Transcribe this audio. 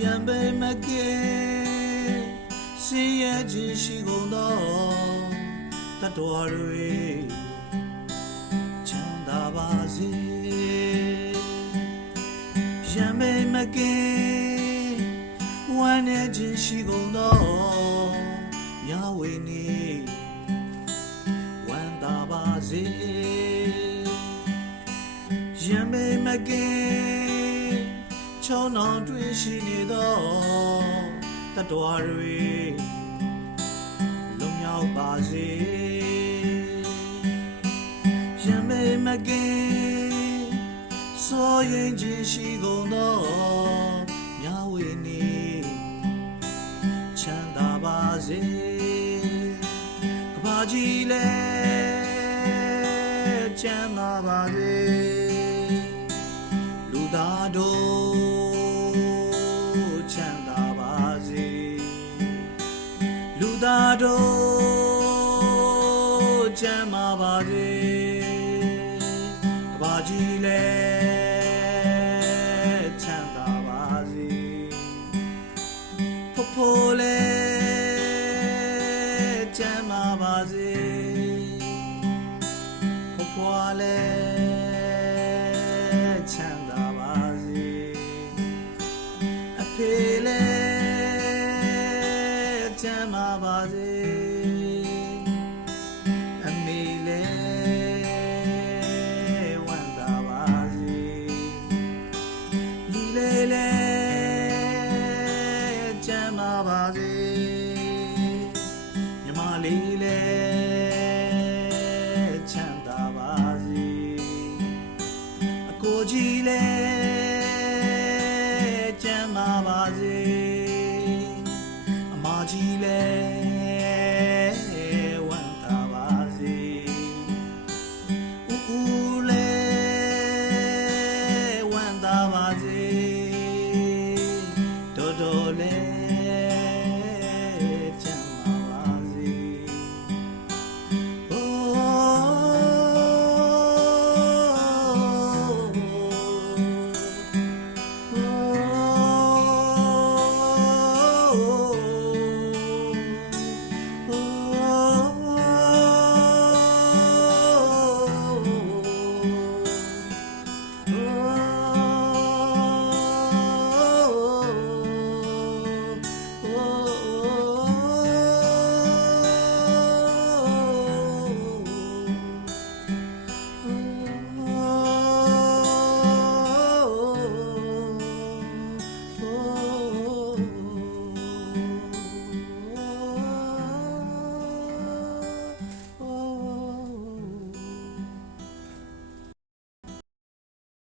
ရံပေမကဲစီရဲ့ခြင်းရှိကုန်သောတတ်တော်တွေချမ်းသာပါစေရံပေမကဲဝမ်းနဲ့ခြင်းရှိကုန်သောမြဝေနေဝမ်းသာပါစေရံပေမကဲ ချောင်းအောင်တွေ့ရှိနေသောတတ္တဝါတွေလုံမြောက်ပါစေရမေမကင်ဆိုရင်ခြင်းရှိကုန်သောမြဝေနေချမ်းသာပါစေကဘာကြီးလဲချမ်းသာပါစေလူသားတို့ တို့ချမ်းသာပါစေကဘာကြီးလဲချမ်းသာပါစေဖို့ဖို့လဲချမ်းသာပါစေဖို့ဖွာလဲ မ်းသာပါစေအမေလဲဝမ်းသာပါစေညီလေးလဲချမ်းသာပါစေညီမလေးလဲချမ်းသာပါစေအကိုကြီးလဲကျမ်းမာပါစေ အမကြီးလဲ